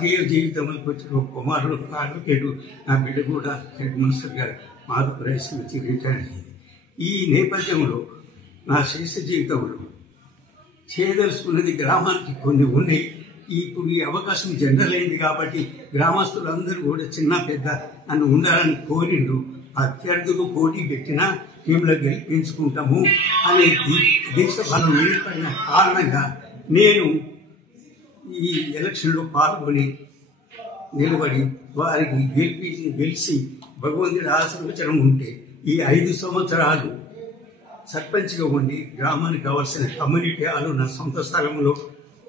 రాజకీయ జీవితంలోకి వచ్చిన ఒక కుమారుడు అడ్వకేటు, నా బిడ్డ కూడా హెడ్ మాస్టర్గా మాధవప్రదేశ్ నుంచి రిటైర్ అయ్యింది. ఈ నేపథ్యంలో నా శేష జీవితంలో చేయదలుచుకున్నది గ్రామానికి కొన్ని ఉన్నాయి. ఇప్పుడు ఈ అవకాశం జనరల్ అయింది కాబట్టి గ్రామస్తులందరూ కూడా చిన్న పెద్ద నన్ను ఉండాలని కోరిండు. అభ్యర్థులు పోటీ పెట్టినా మిమ్మల్ని గెలిపించుకుంటాము అనే దీక్ష బలం ఏర్పడిన కారణంగా నేను ఈ ఎలక్షన్లో పాల్గొని నిలబడి వారికి గెలిచి భగవంతుడి ఆశీర్వచనం ఉంటే ఈ 5 సంవత్సరాలు సర్పంచ్గా ఉండి గ్రామానికి కావాల్సిన కమ్యూనిటీ హాలు నా సొంత స్థలంలో,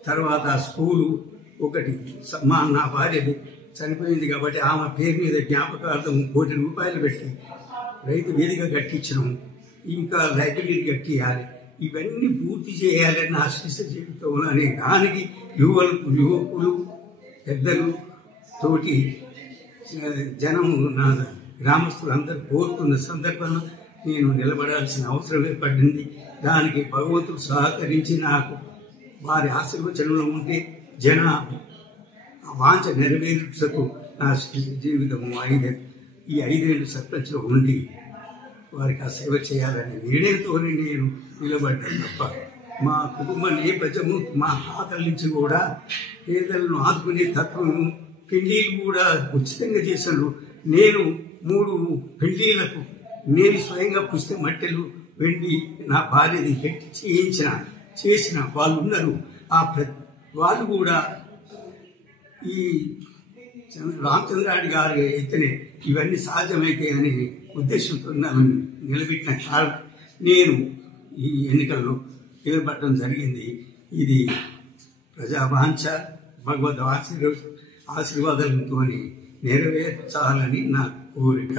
తర్వాత స్కూలు ఒకటి నా భార్యది చనిపోయింది కాబట్టి ఆమె పేరు మీద జ్ఞాపకార్థం 1 కోటి రూపాయలు పెట్టి రైతు వేదిక కట్టించడం, ఇంకా లైబ్రరీ కట్టియాలి, ఇవన్నీ పూర్తి చేయాలని నా శిశ జీవితంలో అనే దానికి యువకులు పెద్దలు తోటి జనం నా గ్రామస్తులందరూ కోరుతున్న సందర్భంలో నేను నిలబడాల్సిన అవసరం ఏర్పడింది. దానికి భగవంతుడు సహకరించి నాకు వారి ఆశీర్వచనంలో ఉంటే జన వాంఛ నెరవేర్చకు నా జీవితము ఈ 5 ఏళ్ళు సర్పంచ్లో ఉండి వారికి ఆ సేవ చేయాలని నిర్ణయంతో నేను నిలబడ్డాను తప్ప మా కుటుంబ నేపథ్యము మా తాతల నుంచి కూడా పేదలను ఆదుకునే తత్వము, పెళ్లిళ్ళు కూడా ఉచితంగా చేశాను. నేను 3 పెళ్లిళ్లకు నేను స్వయంగా పుస్తక మట్టెలు వెండి నా భార్యది పెట్టి చేసిన వాళ్ళు ఉన్నారు. వాళ్ళు కూడా ఈ రామచంద్రారెడ్డి గారు అయితేనే ఇవన్నీ సాధ్యమైతే అనే ఉద్దేశంతో నన్ను నిలబెట్టిన కారణం నేను ఈ ఎన్నికల్లో నిలబడటం జరిగింది. ఇది ప్రజావాంఛ భగవద్ ఆశీర్వాదాలతో నెరవేర్చాలని నా కోరిక.